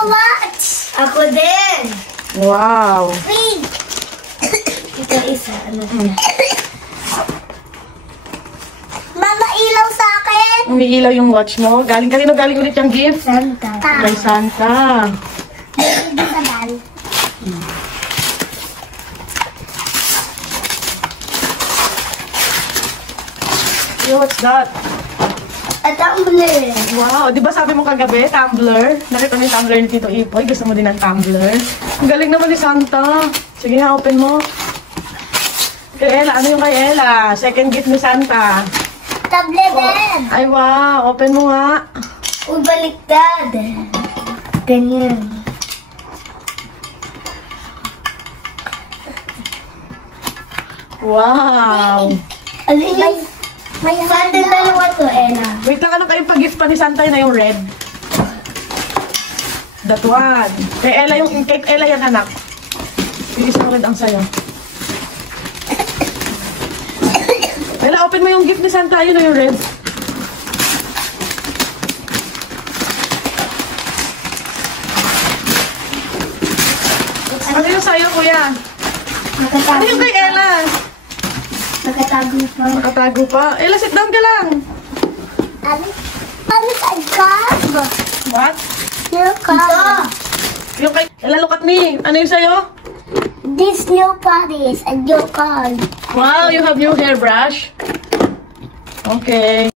Watch! Ako din! Wow! Wait! Ito isa. Ano siya? Mama, ilaw sa akin! Umiilaw yung watch mo. Galing ulit yung gift? Santa. Kay Santa. Hindi sa bal. Yo, what's that? A tumbler. Wow, di ba sabi mo kagabi, tumbler? Nakita mo yung tumbler ni Tito Ipoy? Gusto mo din ng tumbler? Ang galing naman ni Santa. Sige na, open mo. Kay Ella, ano yung kay Ella? Second gift ni Santa. Tablet din. Ay, wow. Open mo nga. Baliktad. Ganyan. Wow. Alin? May Santa dalawa to, Ella. Wait lang, ano kayong pag-gift pa ni Santa na yung red? That one. Kay Ella kay Ella yan, anak. Yung isang red ang sayo. Ella, open mo yung gift ni Santa. Yun na yung red. Ano yung sayo, kuya? Ano yung kay Ella? Nakatago pa. Nakatago pa. Ella, sit down ka lang. Ano sa cup? What? New cup. Yung kay Ella, look at me. Ano yung sayo? This new party is a new card. Wow, you have new hairbrush? Okay.